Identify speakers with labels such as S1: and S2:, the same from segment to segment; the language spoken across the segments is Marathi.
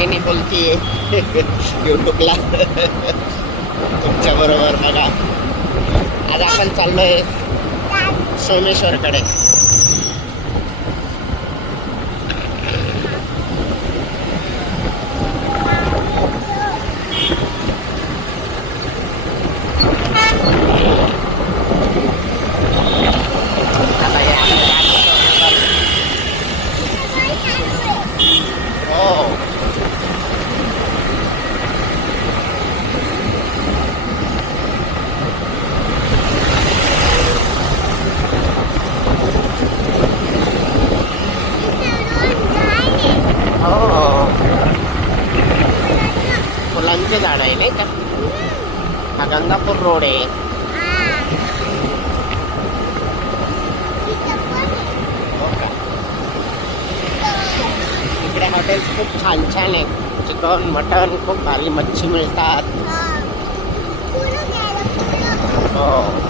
S1: बोलतीये युट्यूबला तुमच्या बरोबर बघा आज आपण चाललोय सोमेश्वरकडे आता हे आपलं राजस्थान हो हो फुलांचं झाड आहे नाही का? हा गंगापूर रोड आहे. हो का? इकडे हॉटेल्स खूप छान छान आहेत. चिकन मटन खूप भारी मच्छी मिळतात. हो हो.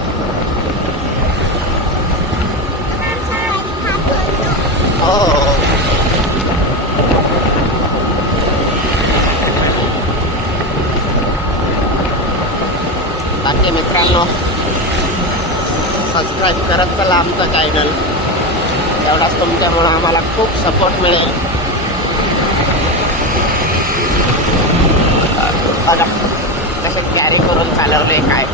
S1: ओके मित्रांनो सबस्क्राईब करत चला आमचं चॅनल एवढाच तुमच्यामुळं आम्हाला खूप सपोर्ट मिळेल. बघा कसे कॅरी करून चालवले काय.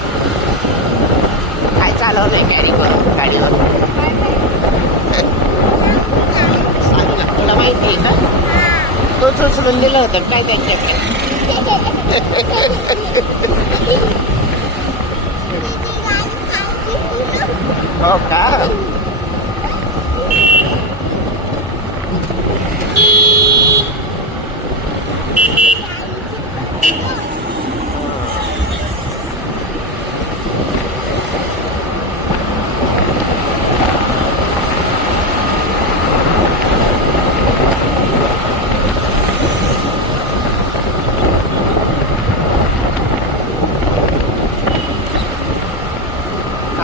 S1: काय चालवले कॅरी करून गाडीवर? सांग ना तुला माहिती आहे का? तोच उचलून दिलं होतं काय त्यांच्याकडे? colocar